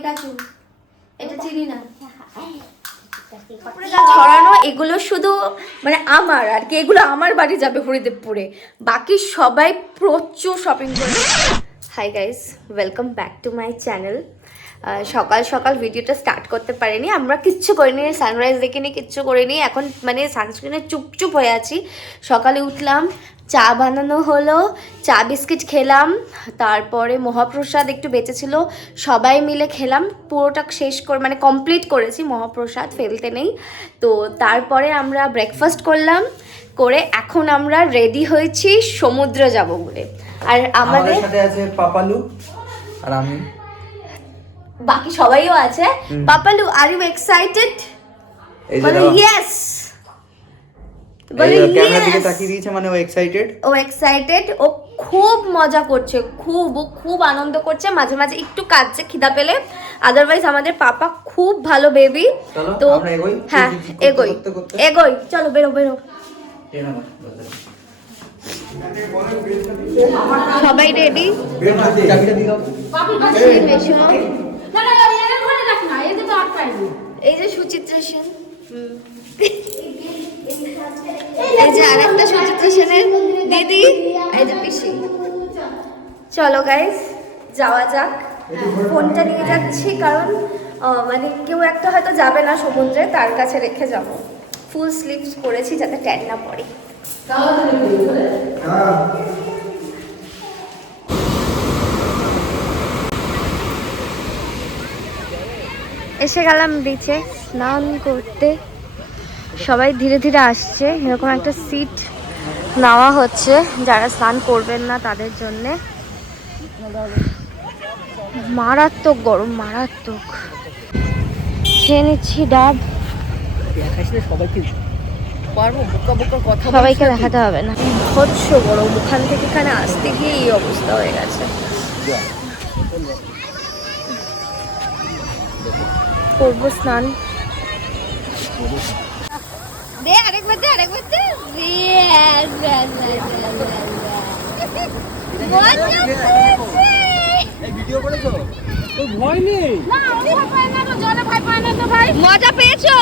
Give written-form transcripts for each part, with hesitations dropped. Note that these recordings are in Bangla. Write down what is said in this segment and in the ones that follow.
পিকাচু, এটা চিনি না। ছড়ানো এগুলো শুধু মানে আমার আর কি, এগুলো আমার বাড়ি যাবে হরিদেবপুরে, বাকি সবাই প্রচুর শপিং করবে। Hi guys, welcome back to my channel. সকাল সকাল ভিডিওটা স্টার্ট করতে পারিনি, আমরা কিচ্ছু করিনি, সানরাইজ দেখিনি, কিচ্ছু করিনি। এখন মানে সানস্ক্রিনে চুপচুপ হয়ে আছি। সকালে উঠলাম, চা বানানো হলো, চা বিস্কিট খেলাম, তারপরে মহাপ্রসাদ একটু বেঁচেছিল, সবাই মিলে খেলাম, পুরোটা শেষ করে মানে কমপ্লিট করেছি, মহাপ্রসাদ ফেলতে নেই। তো তারপরে আমরা ব্রেকফাস্ট করলাম, করে এখন আমরা রেডি হয়েছি সমুদ্র যাব বলে। আর আমাদের সাথে আছে পাপালু আর আমি, বাকি সবাইও আছে। পাপালু, আর ইউ এক্সাইটেড? বলো ইয়েস, বলো ক্যামেরার দিকে ইয়েস। তাকিয়ে দিয়েছে মানে ও এক্সাইটেড। ও এক্সাইটেড, ও খুব মজা করছে, ও খুব আনন্দ করছে, মাঝে মাঝে একটু কাঁদছে খিদা পেলে, আদারওয়াইজ আমাদের পাপা খুব ভালো বেবি। তো হ্যাঁ এগোই এগোই, চলো বেরো বেরো। সবাই রেডি? এই যে সুচিত্রা সেন, এই যে আরেকটা সুচিত্রা সেনের দিদি, এই যে পিসি। চলো গাইস যাওয়া যাক। ফোনটা নিয়ে যাচ্ছি কারণ মানে কেউ একটা হয়তো যাবে না সমুদ্রে, তার কাছে রেখে যাব। ফুল স্লিভস পরেছি যাতে ট্যান না পড়ে। এসে গেলাম বিচে স্নান করতে, সবাই ধীরে ধীরে আসছে, এরকম একটা সিট নেওয়া হচ্ছে যারা স্নান করবেন না তাদের জন্যে। মারাত্মক গরম, মারাত্মক। খেয়ে নিচ্ছি ডাব, সবাইকে দেখাতে হবে না। হচ্ছ গরম, ওখান থেকে এখানে আসতে গিয়ে এই অবস্থা হয়ে গেছে। করবো স্নান। দে আরেকবার দে, আরেকবার দে। মজা পেয়েছো?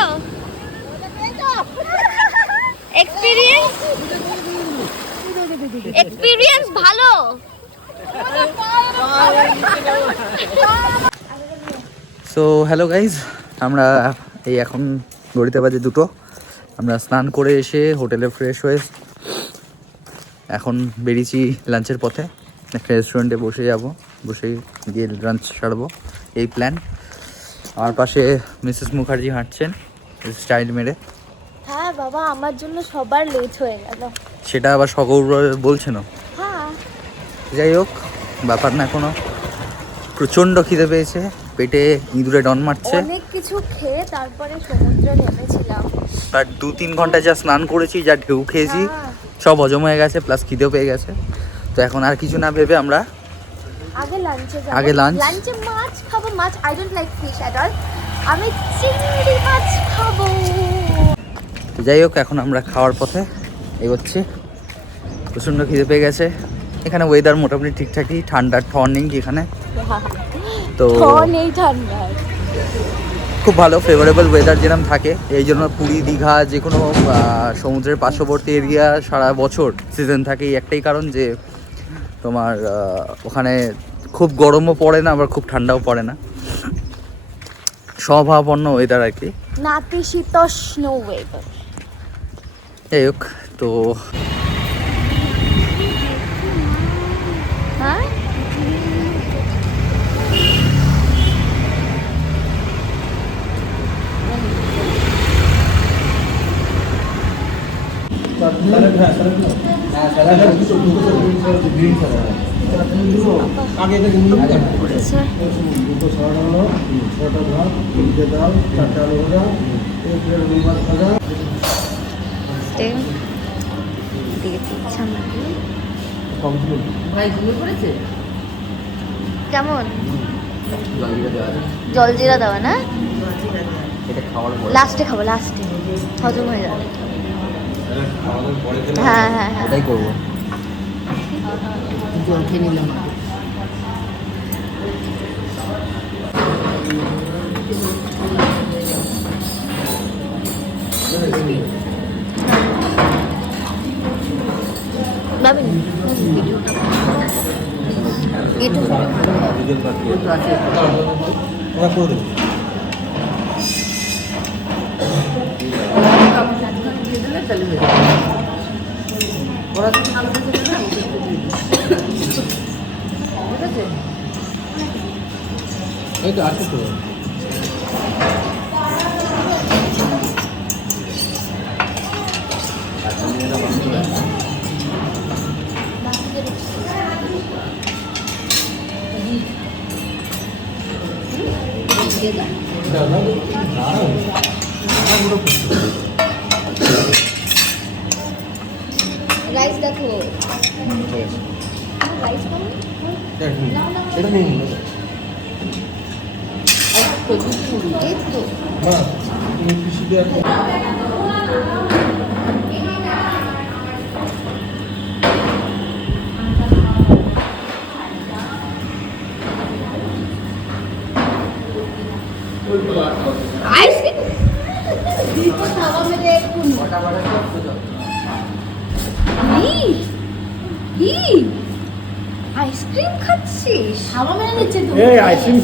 এক্সপিরিয়েন্স ভালো। সো হ্যালো গাইজ, আমরা এই এখন ঘড়িতে বাজে 2টো। আমরা স্নান করে এসে হোটেলে ফ্রেশ হয়ে এখন বেরিয়েছি লাঞ্চের পথে। একটা রেস্টুরেন্টে বসে যাব, বসে গিয়ে লাঞ্চ সারবো, এই প্ল্যান। আমার পাশে মিসেস মুখার্জি হাঁটছেন স্টাইল মেরে। হ্যাঁ বাবা, আমার জন্য সবার লেট হয়ে গেল। সেটা আবার সগৌরবে বলছে না। হ্যাঁ যাই হোক, ব্যাপার না কোনো। প্রচণ্ড খিদে পেয়েছে, পেটে ইঁদুরে ডন মারছে। অনেক কিছু খেয়ে তারপরে সমুদ্রে নেমেছিলাম। আর 2-3 ঘন্টা যা স্নান করেছি, যা ঢেউ খেয়েছি, সব হজম হয়ে গেছে, প্লাস খিদেও পেয়ে গেছে। তো এখন আর কিছু না ভেবে আমরা আগে লাঞ্চে মাছ খাবো। মাছ, I don't like fish at all, আমি চিংড়ি মাছ খাবো। তো যাই হোক, এখন আমরা খাওয়ার পথে এগোচ্ছি। প্রচণ্ড খিদে পেয়ে গেছে। এখানে ওয়েদার মোটামুটি ঠিকঠাকই, ঠান্ডার ঠন নেই এখানে। তো নেই ঠান্ডা, খুব ভালো ফেভারেবল ওয়েদার যেরকম থাকে। এই জন্য পুরী, দীঘা, যে কোনো সমুদ্রের পার্শ্ববর্তী এরিয়া সারা বছর সিজন থাকে। এই একটাই কারণ যে তোমার ওখানে খুব গরমও পড়ে না, আবার খুব ঠান্ডাও পড়ে না, স্বভাবাপন্ন ওয়েদার আর কি, নাতিশীতোষ্ণ ওয়েদার। যাই হোক, তো হ্যাঁ কেমন জলজিরা দেওয়া না? লাস্টে খাবো, লাস্টে হজম হয়ে যাবে। হ্যাঁ হ্যাঁ হ্যাঁ, এটাই করবো। যাবে না একটু এই তো আছে তো রাইস দেখো রাইস এটা নিন এই তো হ্যাঁ তুমি খুশি দিয়ে আইসক্রিম খাচ্ছিস হাওয়া মেরে নিচ্ছে তো এই আইসক্রিম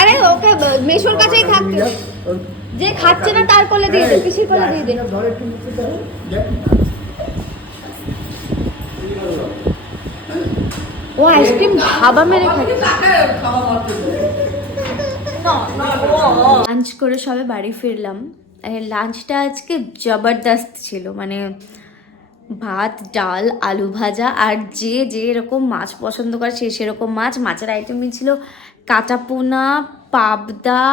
আরে ওকে মেশোর কাছেই থাকতে যে খাচ্ছে না তার কোলে দিয়ে দে পিসির কোলে দিয়ে দে ধরে একটু মুখে দাও ও আইসক্রিম হাবা মেরে খাচ্ছে লাঞ্চ করে সবে বাড়ি ফিরলাম লাঞ্চটা আজকে জবরদস্ত ছিল মানে ভাত ডাল আলু ভাজা আর যে যেরকম মাছ পছন্দ করে সে সেরকম মাছ মাছের আইটেমই ছিল কাটা পোনা পাবদা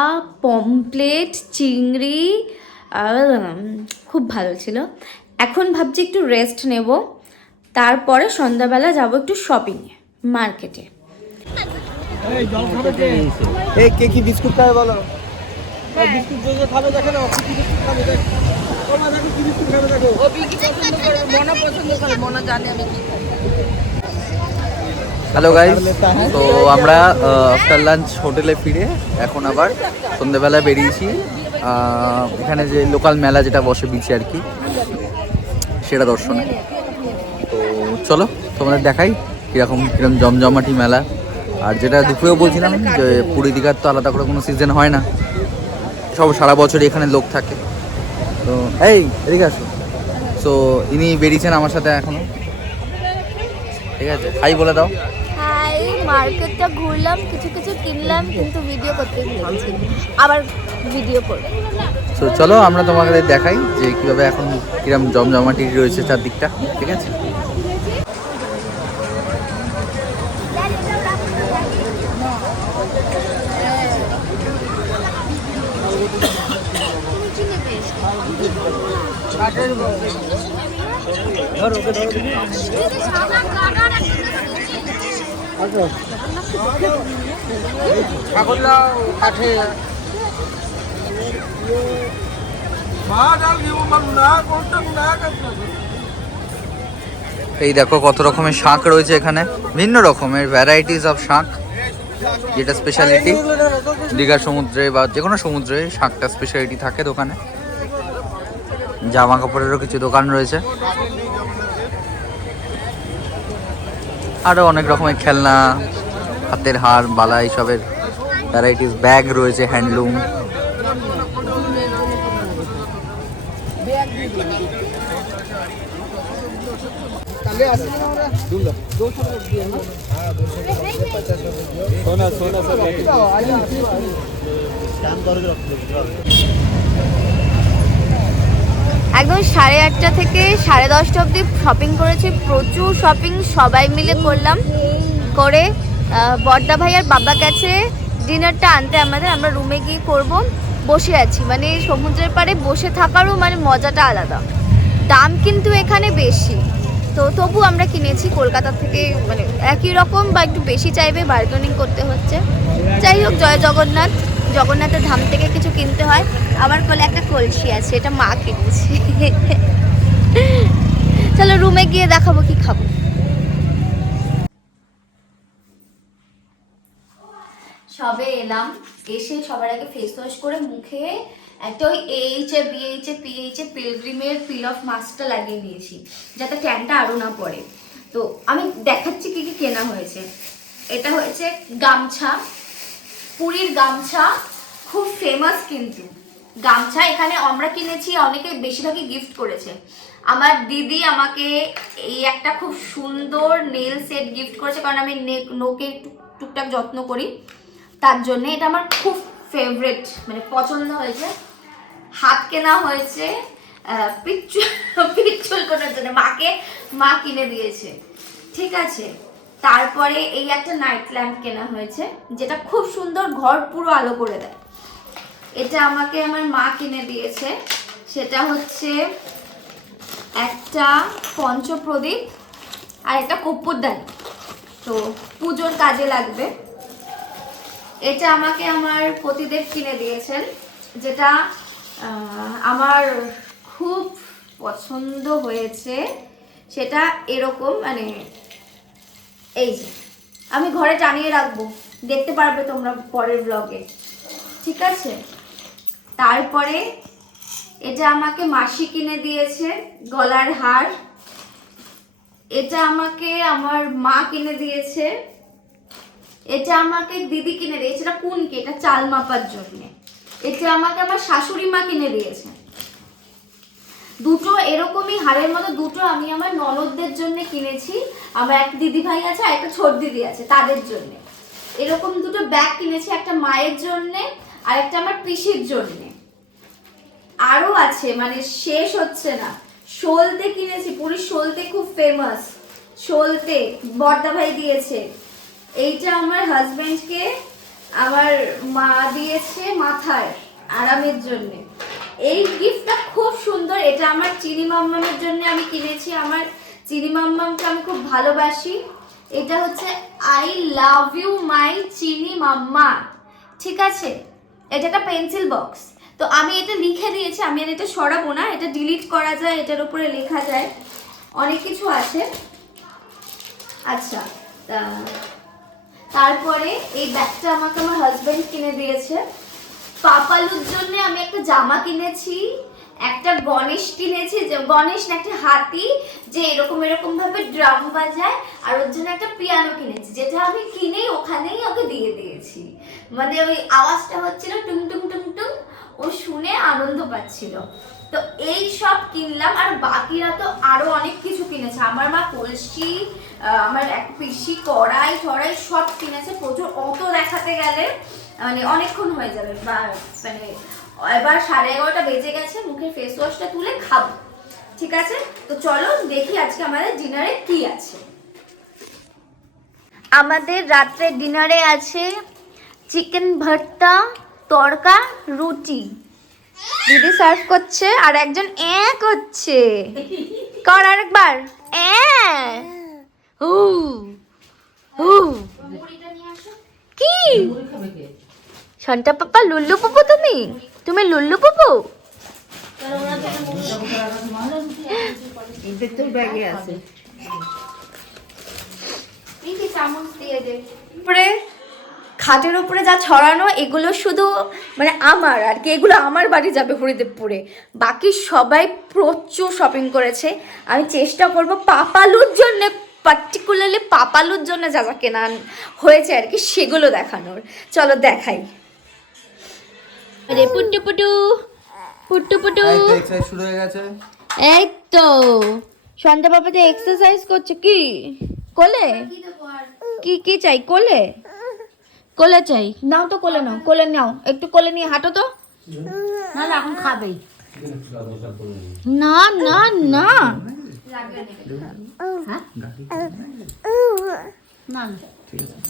পমপ্লেট চিংড়ি খুব ভালো ছিল এখন ভাবছি একটু রেস্ট নেব তারপরে সন্ধ্যাবেলা যাব একটু শপিংয়ে মার্কেটে এই জল খাবে কে এই কে কি বিস্কুট খাবে বলো বিস্কুট যে খাবে দেখে না কি বিস্কুট খাবে দেখ তোমার দেখো কি বিস্কুট খাবে দেখো ও কি পছন্দ করে মনা পছন্দ করে মনা জানে আমি কি খাই হ্যালো গাইজ, তো আমরা আফটার লাঞ্চ হোটেলে ফিরে এখন আবার সন্ধ্যেবেলা বেরিয়েছি এখানে যে লোকাল মেলা যেটা বসে বিচে আর কি সেটা দর্শনে। তো চলো তোমাদের দেখাই কীরকম জমজমাটি মেলা। আর যেটা দুপুরেও বলছিলাম যে পুরী দীঘার তো আলাদা করে কোনো সিজন হয় না, সব সারা বছরই এখানে লোক থাকে। তো এই এদিকে আসো। সো ইনি বেরিয়েছেন আমার সাথে এখনো, ঠিক আছে হাই বলে দাও। হাই, মার্কেটটা ঘুরলাম, কিছু কিছু কিনলাম, কিন্তু ভিডিও করতে ভুলেছি, আবার ভিডিও করব। তো চলো আমরা তোমাকে দেখাই যে কীভাবে এখন কিরম জমজমাটি রয়েছে চারদিকটা, ঠিক আছে। এই দেখো কত রকমের শাঁখ রয়েছে এখানে, ভিন্ন রকমের ভ্যারাইটিস অফ শাঁখ, যেটা স্পেশালিটি দীঘার সমুদ্রে বা যে কোনো সমুদ্রে শাঁখটা স্পেশালিটি থাকে দোকানে। জামা কাপড়েরও কিছু দোকান রয়েছে, আরও অনেক রকমের খেলনা, হাতের হার, বালা, এইসবের ভ্যারাইটিস, ব্যাগ রয়েছে, হ্যান্ডলুম। একদম 8:30 থেকে 10:30 অবধি শপিং করেছি, প্রচুর শপিং সবাই মিলে করলাম। করে বড়দা ভাই আর বাবা গেছে ডিনারটা আনতে আমাদের, আমরা রুমে গিয়ে করব। বসে আছি, মানে সমুদ্রের পাড়ে বসে থাকারও মানে মজাটা আলাদা। দাম কিন্তু এখানে বেশি, তো তবু আমরা কিনেছি কলকাতা থেকে, মানে একই রকম বা একটু বেশি চাইবে, বার্গেনিং করতে হচ্ছে। যাই হোক, জয় জগন্নাথ, জগন্নাথের ধাম থেকে কিছু কিনতে হয়। আমার কোলে একটা কলসি আছে, এটা মা কিনেছে। চলো রুমে গিয়ে দেখাবো কি খাবো। সবে এলাম, এসে সবার আগে ফেস ওয়াশ করে মুখে একটা ওই BHA পিলগ্রিমের পিল অফ মাস্কটা লাগিয়ে নিয়েছি যাতে ট্যানটা আরও না পড়ে। তো আমি দেখাচ্ছি কি কি কেনা হয়েছে। এটা হয়েছে গামছা, পুরীর গামছা, খুব ফেমাস কিন্তু গামছা। এখানে আমরা কিনেছি, অনেকে বেশিরভাগই গিফট করেছে। আমার দিদি আমাকে এই একটা খুব সুন্দর নেল সেট গিফট করেছে, কারণ আমি নোকে টুকটাক যত্ন করি, তার জন্য এটা আমার খুব ফেভারিট, মানে পছন্দ হয়েছে। হাত কেনা হয়েছে পিচ্চুল করার জন্য, মা কিনে দিয়েছে, ঠিক আছে। তারপরে এই একটা নাইট ল্যাম্প কেনা হয়েছে যেটা খুব সুন্দর, ঘর পুরো আলো করে দেয়। এটা আমাকে আমার মা কিনে দিয়েছে, সেটা হচ্ছে একটা পঞ্চপ্রদীপ আর একটা কর্পূরদানি, তো পুজোর কাজে লাগবে। এটা আমাকে আমার পতিদেব কিনে দিয়েছেন, যেটা আমার খুব পছন্দ হয়েছে। সেটা এরকম, মানে এই যে আমি ঘরে টানিয়ে রাখবো, দেখতে পারবে তোমরা পরের ব্লগে, ঠিক আছে। তারপরে এটা আমাকে মাসি কিনে দিয়েছে, গলার হার। এটা আমাকে আমার মা কিনে দিয়েছে। এটা আমাকে দিদি কিনে দিয়েছে, এটা কুনকে, এটা চাল মাপার জন্য। এটা আমাকে আমার শাশুড়ি মা কিনে দিয়েছে। দুটো এরকমই হারের মতো দুটো আমি আমার ননদদের জন্য কিনেছি। আমার এক দিদি ভাই আছে আর একটা ছোট দিদি আছে, তাদের জন্য এরকম দুটো ব্যাগ কিনেছি, একটা মায়ের জন্য আর একটা আমার পিসির জন্য। আরো আছে, মানে শেষ হচ্ছে না। সলতে কিনেছি, পুরীর সলতে খুব ফেমাস, সলতে বড়দা ভাই দিয়েছে। এইটা আমার হাজবেন্ডকে আমার মা দিয়েছে মাথায় আরামের জন্য। এই গিফটটা খুব সুন্দর, এটা আমার চিনি মাম্মামের জন্য আমি কিনেছি। আমার চিনি মাম্মামকে আমি খুব ভালোবাসি। এটা হচ্ছে আই লাভ ইউ মাই চিনি মাম্মা, ঠিক আছে। এটা একটা পেন্সিল বক্স, তো আমি এটা লিখে দিয়েছি, আমি আর এটা সরাবো না, এটা ডিলিট করা যায়, এটার উপরে লেখা যায়, অনেক কিছু আছে। আচ্ছা, তারপরে এই ব্যাগটা আমাকে আমার হাজবেন্ড কিনে দিয়েছে। পাপালুর জন্য আমি একটা জামা কিনেছি, একটা গণেশ কিনেছি, যে গণেশ না, একটা হাতি যে এরকম এরকম ভাবে ড্রাম বাজায়, আর ওর জন্য একটা পিয়ানো কিনেছি, যেটা আমি কিনেই ওখানেই ওকে দিয়ে দিয়েছি। মানে ওই আওয়াজটা হচ্ছিল টুং টুং টুং টুং, ও শুনে আনন্দ পাচ্ছিল। তো এই সব কিনলাম, আর বাকিরা তো আরো অনেক কিছু কিনেছে। আমার মা কলসি, আমার এক পিসি কড়াই টড়াই সব কিনেছে প্রচুর। অত দেখাতে গেলে মানে অনেকক্ষণ হয়ে যাবে, বা মানে এবার 11:30 বেজে গেছে, মুখের ফেস ওয়াশটা তুলে খাবো, ঠিক আছে। তো চলো দেখি আজকে আমাদের ডিনারে কি আছে। আমাদের রাত্রে ডিনারে আছে চিকেন ভর্তা, তড়কা, রুটি। দিদি সার্ভ করছে আর একজন করছে, কর আরেকবার কি সন্টা পাপা, লুল্লু পুপু, তুমি লুল্লু পুপু। খাটের উপরে যা ছড়ানো, এগুলো শুধু মানে আমার আর কি, এগুলো আমার বাড়ি যাবে হরিদেবপুরে। বাকি সবাই প্রচুর শপিং করেছে। আমি চেষ্টা করব পাপালুর জন্য, পার্টিকুলারলি পাপালুর জন্য যা যা কেনা হয়েছে আর কি, সেগুলো দেখানোর। চলো দেখাই। আরে পুট্টু পুটু, পুট্টু পুটু এক্সারসাইজ শুরু হয়ে গেছে। এই তো সন্ধ্যা বাবা যে এক্সারসাইজ করছে। কি কোলে, কি কি চাই? কোলে, কোলে চাই, নাও তো কোলে নাও, কোলে নাও, একটু কোলে নিয়ে হাঁটো তো। না না, এখন খাবেই না না না, না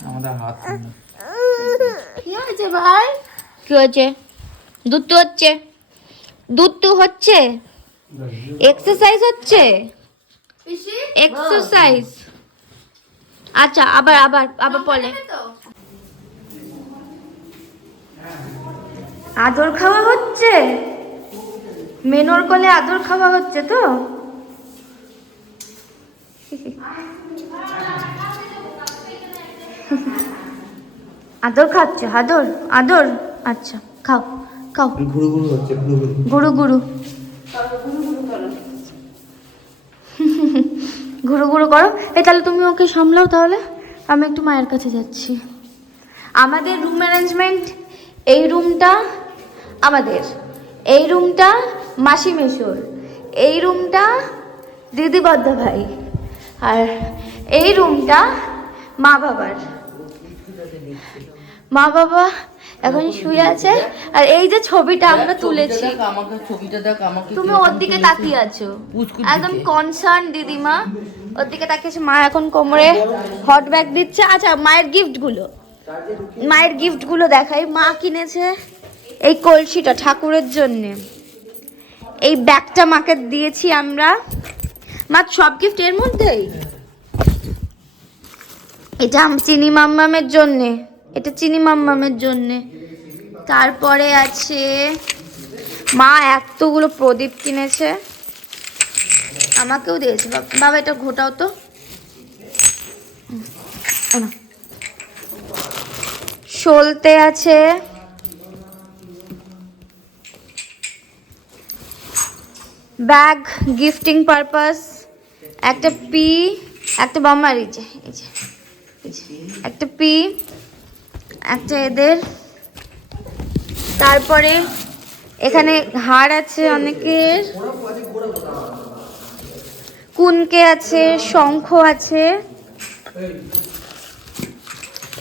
আমাদের হাত কি হয়েছে ভাই? কি হচ্ছে? দুধ তো হচ্ছে, দুধ তো হচ্ছে, এক্সারসাইজ হচ্ছে, এক্সারসাইজ। আচ্ছা, আবার আবার আবার বলে আদর খাওয়া হচ্ছে, মেনোর কোলে আদর খাওয়া হচ্ছে তো। আদর খাচ্ছে, আদর আদর, আচ্ছা খাও খাও, ঘুরু ঘুরু হচ্ছে, ঘুরু ঘুরু। গুরু গুরু ঘুরু ঘুরু করো। এই তাহলে তুমি ওকে সামলাও, তাহলে আমি একটু মায়ের কাছে যাচ্ছি। আমাদের রুম অ্যারেঞ্জমেন্ট, এই রুমটা আমাদের, এই রুমটা মাসি মেশোর, এই রুমটা দিদি বদ্দা ভাই, আর এই রুমটা মা বাবার। মা বাবা এখন শুয়ে আছে, আর এই যে ছবিটা আমরা তুলেছি, আমাকে ছবিটা দেখ, আমাকে তুমি ওর দিকে তাকিয়ে আছো, একদম কনসার্ন দিদিমা ওর দিকে তাকিয়েছে। মা এখন কোমরে হট ব্যাগ দিচ্ছে। আচ্ছা মায়ের গিফটগুলো, মায়ের গিফটগুলো দেখাই। মা কিনেছে এই কলসিটা ঠাকুরের জন্যে, এই ব্যাগটা মাকে দিয়েছি আমরা। মা সব গিফট এর মধ্যেই। এটা চিনি মাম্মামের জন্যে, এটা চিনি মাম্মামের জন্যে। তারপরে আছে মা এতগুলো প্রদীপ কিনেছে, আমাকেও দিয়েছে। বাবা এটা ঘোটাও তো। সলতে আছে, ব্যাগ গিফটিং পারপাস, একটা পি, একটা বাম্মার, এই যে একটা পি, একটা এদের। তারপরে এখানে হার আছে অনেকের, কুনকে আছে, শঙ্খ আছে।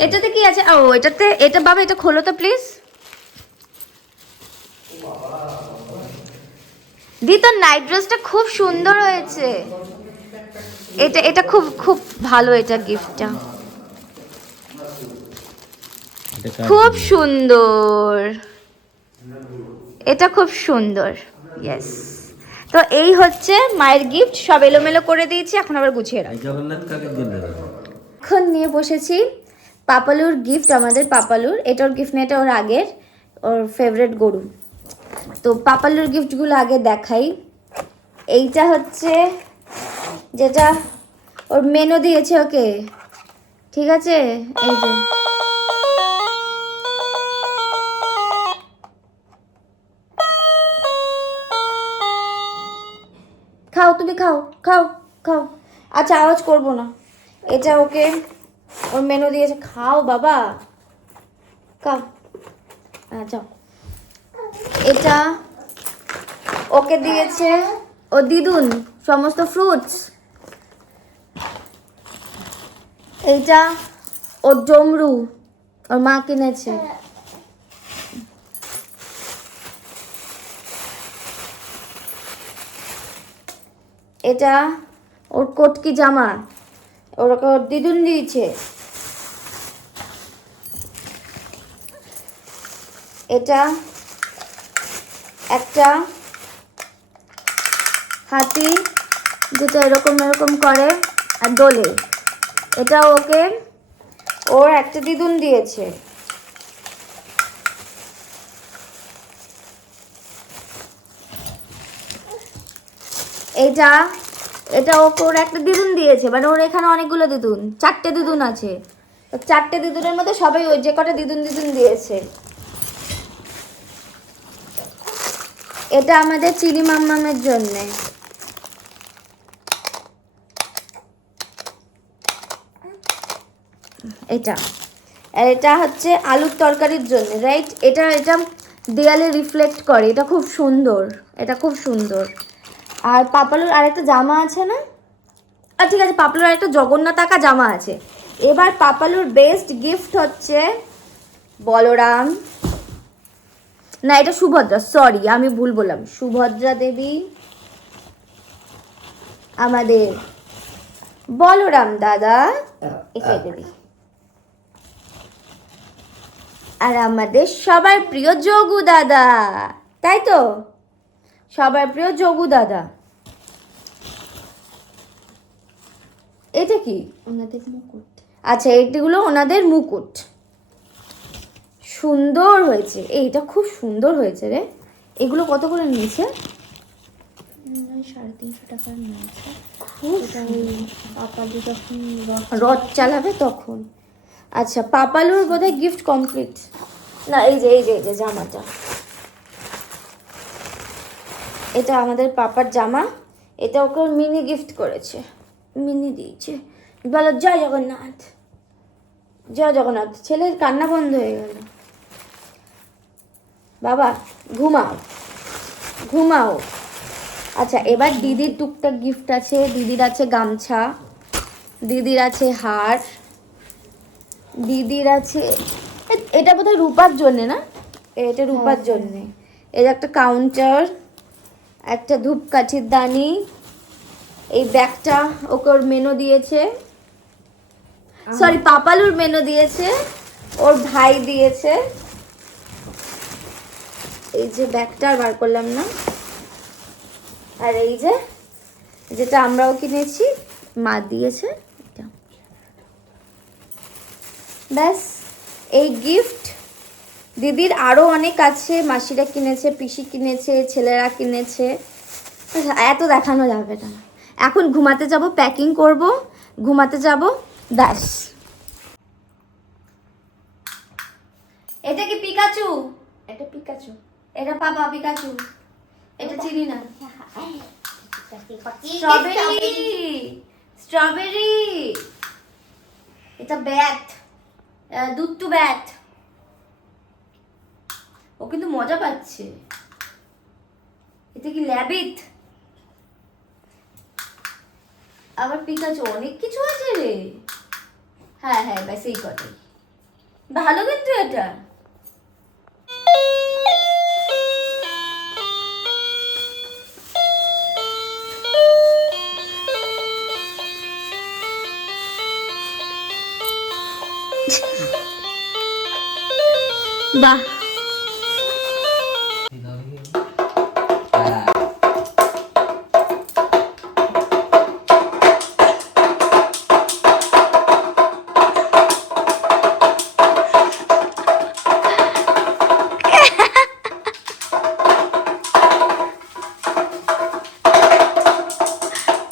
এটাতে কি আছে? ও এটাতে, এটা বাবা এটা খোলো তো প্লিজ। দি তোর নাইট ড্রেসটা খুব সুন্দর হয়েছে, এটা এটা খুব খুব ভালো, এটা গিফটটা খুব সুন্দর, এটা খুব সুন্দর। ইয়েস, তো এই হচ্ছে মায়ের গিফট। সব এলোমেলো করে দিয়েছি, এখন আবার গুছিয়ে রাখি। এখন নিয়ে বসেছি পাপালুর গিফট, আমাদের পাপালুর। এটা ওর গিফট না, এটা ওর আগের, ওর ফেভারিট গরু। তো পাপালুর গিফটগুলো আগে দেখাই। এইটা হচ্ছে যেটা ওর মেনু দিয়েছে ওকে, ঠিক আছে? এই যে খাও, তুমি খাও খাও খাও। আচ্ছা আওয়াজ করবো না। এটা ওকে ওর মেনু দিয়েছে, খাও বাবা খাও। আচ্ছা এটা ওকে দিয়েছে ও দিদুন সমস্ত ফ্রুটস। এইটা ওর ডমরু, ওর মা কিনেছে। এটা ওর কটকি জামা, ওরকে ওর দিদুন দিয়েছে। এটা একটা হাতি যেটা এরকম এরকম করে আর দোলে, এটা ওকে ওর একটা দিদুন দিয়েছে। এটা ওকে ওর একটা দিদুন দিয়েছে, মানে ওর এখানে অনেকগুলো দিদুন, 4টে দিদুন আছে। 4টে দিদুনের মধ্যে সবাই ওই যে কটা দিদুন দিদুন দিয়েছে। এটা আমাদের চিনি মাম্মামের জন্যে। এটা আর এটা হচ্ছে আলুর তরকারির জন্য, রাইট? এটা এটা দেয়ালে রিফ্লেক্ট করে, এটা খুব সুন্দর, এটা খুব সুন্দর। আর পাপালুর আরেকটা জামা আছে না? আর ঠিক আছে, পাপালুর আরেকটা জগন্নাথ আঁকা জামা আছে। এবার পাপালুর বেস্ট গিফট হচ্ছে বলরাম, না এটা সুভদ্রা, সরি আমি ভুল বললাম, সুভদ্রা দেবী, আমাদের বলরাম দাদা এসে দেবী, আর আমাদের সবার প্রিয় যোগু দাদা, তাই তো? সবার প্রিয় যোগু দাদা। এটা কি? ওনাদের মুকুট। আচ্ছা এগুলো ওনাদের মুকুট। সুন্দর হয়েছে, এইটা খুব সুন্দর হয়েছে রে। এগুলো কত করে নিয়েছে? 350 টাকার নিয়েছে। খুব পাপালি যখন রথ চালাবে তখন। আচ্ছা পাপালুর বোধহয় গিফট কমপ্লিট। না এই যে জামাটা, এটা আমাদের পাপার জামা। এটা ওকে মিনি গিফট করেছে, মিনি দিয়েছে। বলো জয় জগন্নাথ, জয় জগন্নাথ। ছেলের কান্না বন্ধ হয়ে গেল। বাবা ঘুমাও ঘুমাও। আচ্ছা এবার দিদির টুকটাক গিফট আছে। দিদির আছে গামছা, দিদির আছে হার, দিদির আছে এটা বোধহয় রূপার জন্যে না, এটা রূপার জন্যে। এই একটা কাউন্টার, একটা ধূপকাঠির দানি, এই ব্যাগটা ওকে ওর মেনো দিয়েছে, সরি পাপালুর মেনো দিয়েছে, ওর ভাই দিয়েছে। এই যে ব্যাগটা আর বার করলাম না। আর এই যে যেটা আমরাও কিনেছি, মা দিয়েছে এটা। ব্যাস এই গিফট। দিদির আরও অনেক আছে, মাসিরা কিনেছে, পিসি কিনেছে, ছেলেরা কিনেছে, এত দেখানো যাবে না। এখন ঘুমাতে যাব, প্যাকিং করব, ঘুমাতে যাব, ব্যাস। এটা কি পিকাচু? এটা পিকাচু, এটা পাপা পিকাচু, এটা চিনি না। Strawberry, strawberry. এটা ব্যাট, দুট্টু ব্যাট। ও কিন্তু মজা পাচ্ছে। এটা কি ল্যাবিট, আবার পিকাচু, অনেক কিছু আছে রে। হ্যাঁ হ্যাঁ ব্যাস এই কথাই। ভালো কিন্তু এটা। বাহ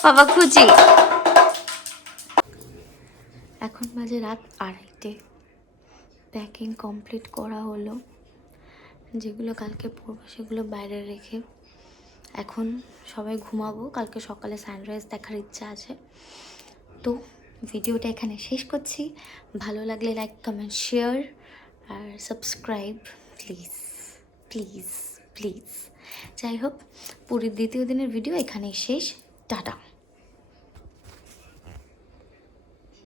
বাবা খুঁজি। এখন বাজে রাত 2:30। প্যাকিং কমপ্লিট করা হলো, যেগুলো কালকে পরবো সেগুলো বাইরে রেখে এখন সবাই ঘুমাবো। কালকে সকালে সানরাইজ দেখার ইচ্ছা আছে। তো ভিডিওটা এখানে শেষ করছি। ভালো লাগলে লাইক কমেন্ট শেয়ার আর সাবস্ক্রাইব প্লিজ প্লিজ প্লিজ। যাই হোক পুরীর দ্বিতীয় দিনের ভিডিও এখানেই শেষ। টাটা।